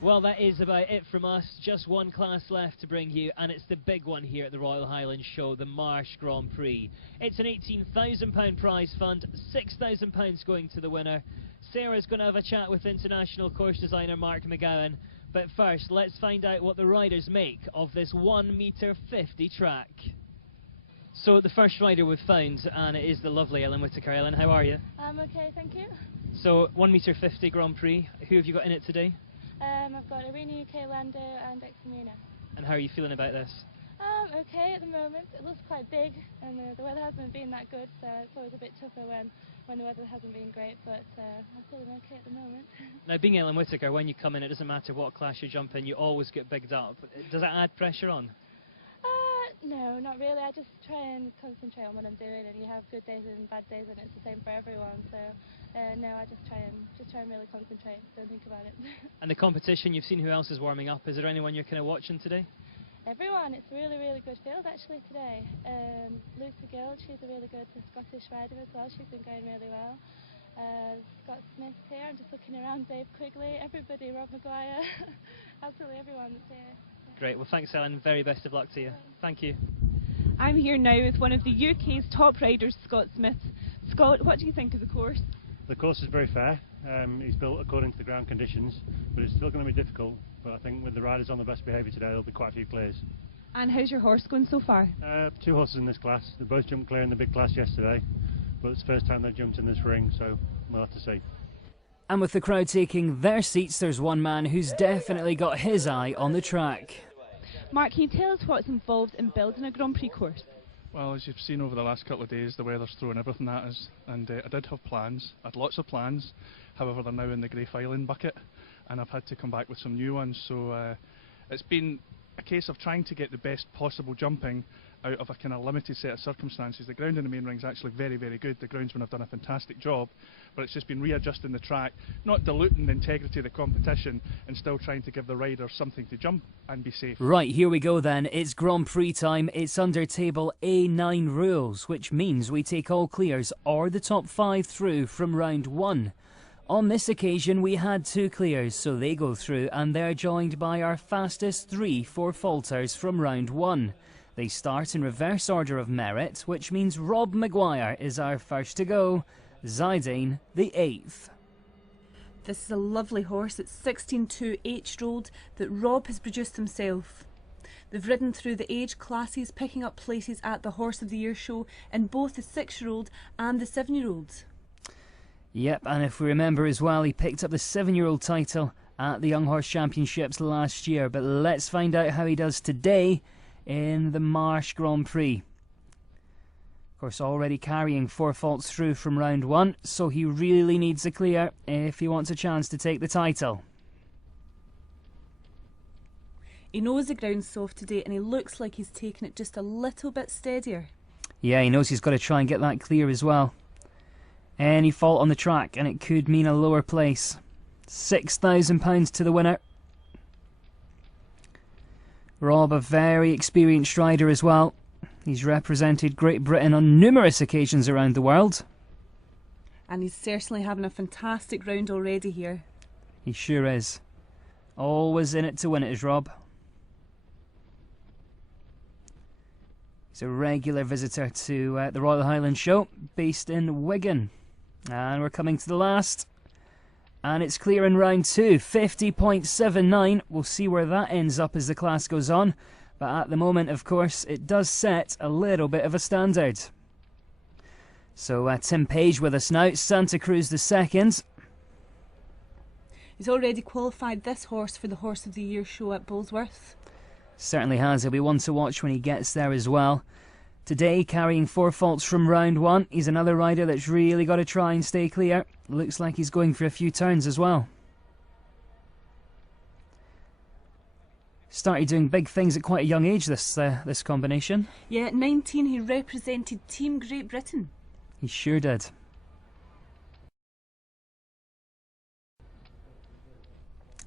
Well, that is about it from us. Just one class left to bring you, and it's the big one here at the Royal Highland Show, the Marsh Grand Prix. It's an £18,000 prize fund, £6,000 going to the winner. Sarah's going to have a chat with international course designer Mark McGowan. But first, let's find out what the riders make of this 1 metre 50 track. So the first rider we've found, and it is the lovely Ellen Whitaker. Ellen, how are you? I'm okay, thank you. So 1 metre 50 Grand Prix. Who have you got in it today? I've got Irene UK Lando and Examina. And how are you feeling about this? Okay at the moment. It looks quite big, and the weather hasn't been that good, so it's always a bit tougher when the weather hasn't been great, but I'm feeling okay at the moment. Now, being Ellen Whitaker, when you come in, it doesn't matter what class you jump in, you always get bigged up. Does that add pressure on? No, not really. I just try and concentrate on what I'm doing, and you have good days and bad days, and it's the same for everyone. So no, I just try and really concentrate. Don't think about it. And the competition, you've seen who else is warming up. Is there anyone you're kind of watching today? Everyone. It's a really, really good field actually today. Lucy Gill, she's a really good Scottish rider as well. She's been going really well. Scott Smith here. I'm just looking around. Dave Quigley. Everybody. Rob Maguire. Absolutely everyone that's here. Great, well thanks Ellen, very best of luck to you. Thank you. I'm here now with one of the UK's top riders, Scott Smith. Scott, what do you think of the course? The course is very fair. It's built according to the ground conditions, but it's still going to be difficult. But I think with the riders on the best behaviour today, there'll be quite a few clears. And how's your horse going so far? 2 horses in this class. They both jumped clear in the big class yesterday, but it's the first time they've jumped in this ring, so we'll have to see. And with the crowd taking their seats, there's one man who's definitely got his eye on the track. Mark, can you tell us what's involved in building a Grand Prix course? Well, as you've seen over the last couple of days, the weather's throwing everything at us, and I did have plans. I had lots of plans, however they're now in the grey filing bucket, and I've had to come back with some new ones, so it's been a case of trying to get the best possible jumping out of a kind of limited set of circumstances. The ground in the main ring is actually very, very good. The groundsmen have done a fantastic job, but it's just been readjusting the track, not diluting the integrity of the competition, and still trying to give the riders something to jump and be safe. Right, here we go then. It's Grand Prix time. It's under table A9 rules, which means we take all clears or the top 5 through from round 1. On this occasion we had 2 clears, so they go through, and they're joined by our fastest 3 for falters from round 1. They start in reverse order of merit, which means Rob Maguire is our first to go, Zidane the 8th. This is a lovely horse. It's 16-2 8-year-old that Rob has produced himself. They've ridden through the age classes, picking up places at the Horse of the Year show in both the 6-year-old and the 7-year-old. Yep, and if we remember as well, he picked up the 7-year-old title at the Young Horse Championships last year. But let's find out how he does today in the Marsh Grand Prix. Of course, already carrying 4 faults through from round 1, so he really needs a clear if he wants a chance to take the title. He knows the ground's soft today, and he looks like he's taking it just a little bit steadier. Yeah, he knows he's got to try and get that clear as well. Any fault on the track, and it could mean a lower place. £6,000 to the winner. Rob, a very experienced rider as well. He's represented Great Britain on numerous occasions around the world. And he's certainly having a fantastic round already here. He sure is. Always in it to win it is Rob. He's a regular visitor to the Royal Highland Show, based in Wigan. And we're coming to the last. And it's clear in round 2, 50.79. We'll see where that ends up as the class goes on. But at the moment, of course, it does set a little bit of a standard. So Tim Page with us now, Santa Cruz the 2nd. He's already qualified this horse for the Horse of the Year show at Bullsworth. Certainly has. He'll be one to watch when he gets there as well. Today, carrying 4 faults from round 1, he's another rider that's really got to try and stay clear. Looks like he's going for a few turns as well. Started doing big things at quite a young age, this combination. Yeah, at 19 he represented Team Great Britain. He sure did.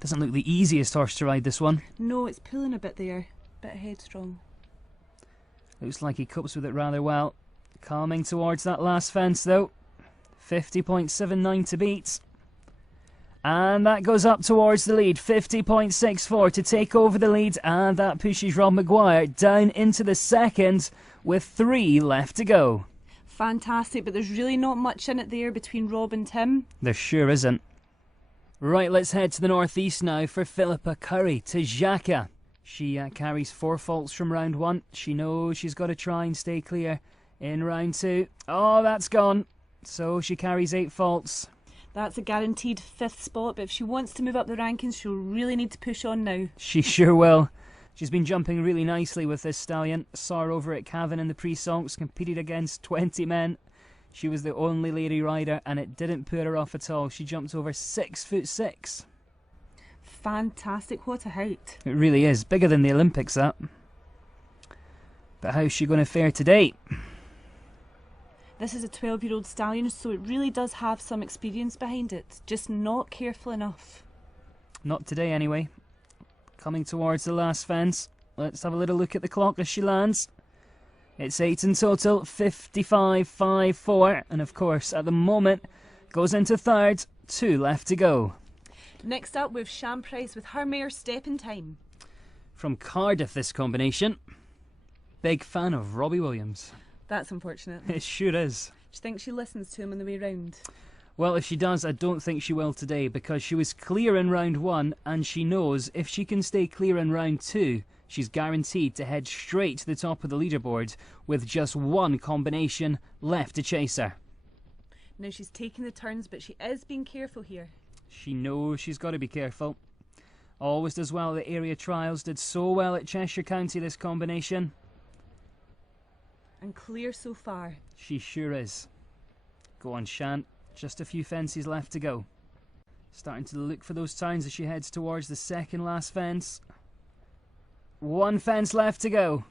Doesn't look the easiest horse to ride, this one. No, it's pulling a bit there, a bit headstrong. Looks like he copes with it rather well. Calming towards that last fence though. 50.79 to beat. And that goes up towards the lead, 50.64 to take over the lead, and that pushes Rob McGuire down into the second with 3 left to go. Fantastic, but there's really not much in it there between Rob and Tim. There sure isn't. Right, let's head to the northeast now for Philippa Curry to Xhaka. She carries 4 faults from round 1. She knows she's got to try and stay clear in round 2. Oh, that's gone. So she carries 8 faults. That's a guaranteed 5th spot, but if she wants to move up the rankings, she'll really need to push on now. She sure will. She's been jumping really nicely with this stallion. Saw her over at Cavan in the Prix, competed against 20 men. She was the only lady rider, and it didn't put her off at all. She jumped over 6'6". Fantastic, what a height. It really is. Bigger than the Olympics, that. But how's she going to fare today? This is a 12-year-old stallion, so it really does have some experience behind it. Just not careful enough. Not today, anyway. Coming towards the last fence. Let's have a little look at the clock as she lands. It's 8 in total, 55.54. And of course, at the moment, goes into 3rd. 2 left to go. Next up, we've Shamprice with her mare Step in Time. From Cardiff, this combination. Big fan of Robbie Williams. That's unfortunate. It sure is. Do you think she listens to him on the way round? Well, if she does, I don't think she will today, because she was clear in round 1, and she knows if she can stay clear in round 2, she's guaranteed to head straight to the top of the leaderboard with just 1 combination left to chase her. Now she's taking the turns, but she is being careful here. She knows she's got to be careful. Always does well at the area trials, did so well at Cheshire County, this combination. And clear so far. She sure is. Go on, Shan. Just a few fences left to go. Starting to look for those turns as she heads towards the second last fence. 1 fence left to go.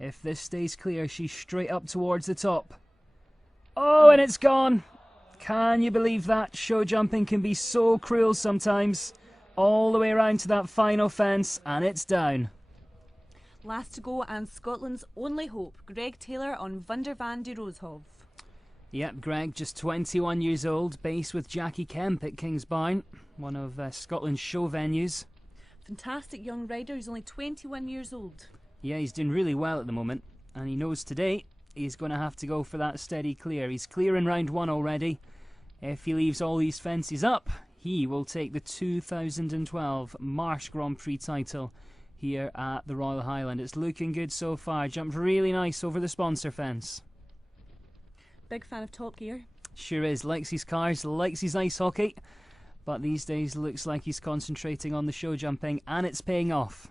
If this stays clear, she's straight up towards the top. Oh, and it's gone. Can you believe that? Show jumping can be so cruel sometimes. All the way around to that final fence, and it's down. Last to go, and Scotland's only hope, Greg Taylor on Vunder van de Rooshof. Yep, Greg, just 21 years old, based with Jackie Kemp at Kingsbarn, one of Scotland's show venues. Fantastic young rider, he's only 21 years old. Yeah, he's doing really well at the moment, and he knows today he's going to have to go for that steady clear. He's clear in round 1 already. If he leaves all these fences up, he will take the 2012 Marsh Grand Prix title here at the Royal Highland. It's looking good so far. Jumped really nice over the sponsor fence. Big fan of Top Gear. Sure is. Likes his cars, likes his ice hockey. But these days looks like he's concentrating on the show jumping, and it's paying off.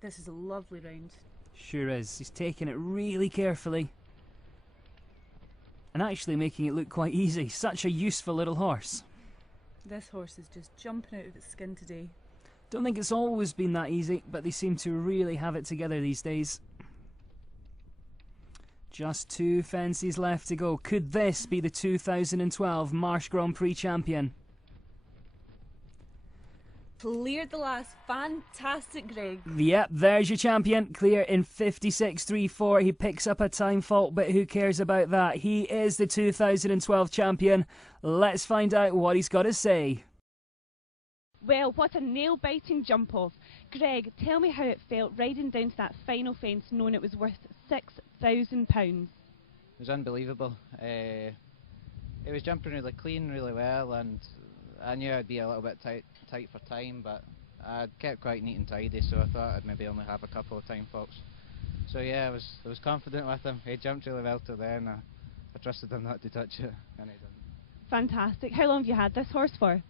This is a lovely round. Sure is. He's taking it really carefully. And actually making it look quite easy. Such a useful little horse. This horse is just jumping out of its skin today. Don't think it's always been that easy, but they seem to really have it together these days. Just 2 fences left to go. Could this be the 2012 Marsh Grand Prix champion? Cleared the last. Fantastic, Greg. Yep, there's your champion. Clear in 56.34. He picks up a time fault, but who cares about that? He is the 2012 champion. Let's find out what he's got to say. Well, what a nail-biting jump-off. Greg, tell me how it felt riding down to that final fence knowing it was worth £6,000. It was unbelievable. It was jumping really clean, really well, and I knew I'd be a little bit tight for time, but I'd kept quite neat and tidy, so I thought I'd maybe only have a couple of time faults. So yeah, I was confident with him. He jumped really well till then. I trusted him not to touch it, and he didn't. Fantastic. How long have you had this horse for?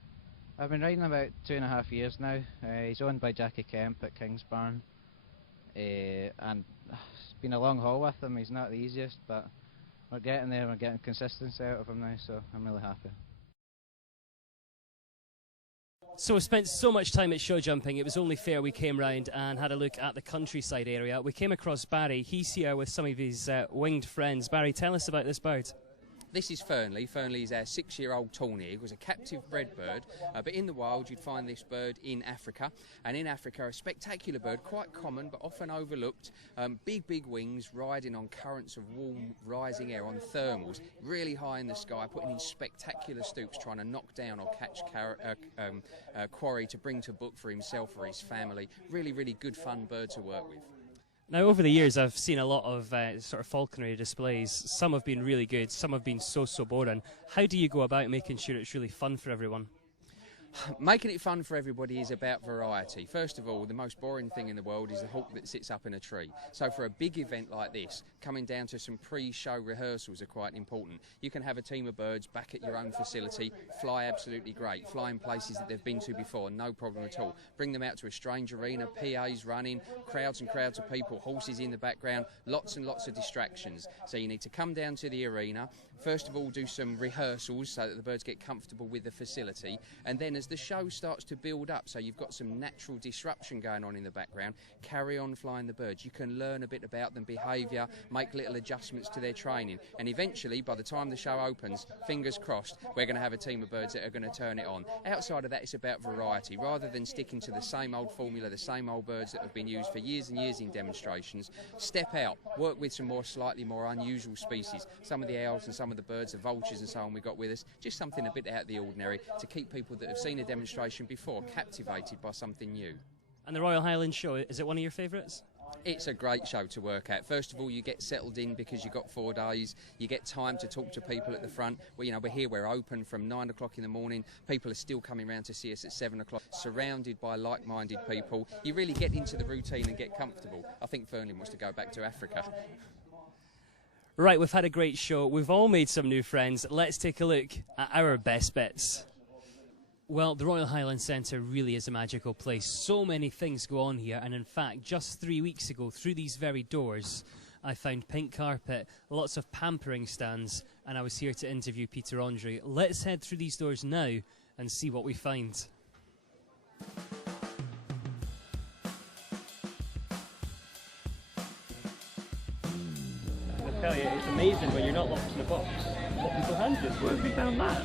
I've been riding about 2.5 years now. He's owned by Jackie Kemp at Kingsbarn, and it's been a long haul with him. He's not the easiest, but we're getting there. We're getting consistency out of him now, so I'm really happy. So we spent so much time at show jumping, it was only fair we came round and had a look at the countryside area. We came across Barry. He's here with some of his winged friends. Barry, tell us about this bird. This is Finlay. Finlay is our 6-year-old tawny. It was a captive bred bird, but in the wild you'd find this bird in Africa. And in Africa, a spectacular bird, quite common but often overlooked. Big wings, riding on currents of warm rising air, on thermals, really high in the sky, putting in spectacular stoops, trying to knock down or catch quarry to bring to book for himself or his family. Really good fun bird to work with. Now, over the years, I've seen a lot of sort of falconry displays. Some have been really good, some have been so boring. How do you go about making sure it's really fun for everyone? Making it fun for everybody is about variety. First of all, the most boring thing in the world is the hawk that sits up in a tree. So for a big event like this, coming down to some pre-show rehearsals are quite important. You can have a team of birds back at your own facility, fly absolutely great, fly in places that they've been to before, no problem at all. Bring them out to a strange arena, PAs running, crowds and crowds of people, horses in the background, lots and lots of distractions. So you need to come down to the arena, first of all do some rehearsals so that the birds get comfortable with the facility, and then as the show starts to build up, so you've got some natural disruption going on in the background, carry on flying the birds. You can learn a bit about them behaviour, make little adjustments to their training, and eventually by the time the show opens, fingers crossed, we're going to have a team of birds that are going to turn it on. Outside of that, it's about variety. Rather than sticking to the same old formula, the same old birds that have been used for years and years in demonstrations, step out, work with some slightly more unusual species. Some of the owls and some of the birds, the vultures and so on we got with us, just something a bit out of the ordinary to keep people that have seen a demonstration before captivated by something new. And the Royal Highland Show, is it one of your favourites? It's a great show to work at. First of all, you get settled in because you've got 4 days. You get time to talk to people at the front. Well, we're here, we're open from 9 o'clock in the morning. People are still coming round to see us at 7 o'clock, surrounded by like-minded people. You really get into the routine and get comfortable. I think Finlay wants to go back to Africa. Right, we've had a great show. We've all made some new friends. Let's take a look at our best bits. Well, the Royal Highland Centre really is a magical place. So many things go on here, and in fact, just 3 weeks ago, through these very doors, I found pink carpet, lots of pampering stands, and I was here to interview Peter Andre. Let's head through these doors now and see what we find. I tell you, it's amazing when you're not locked in a box what people hand you. Where have you found that?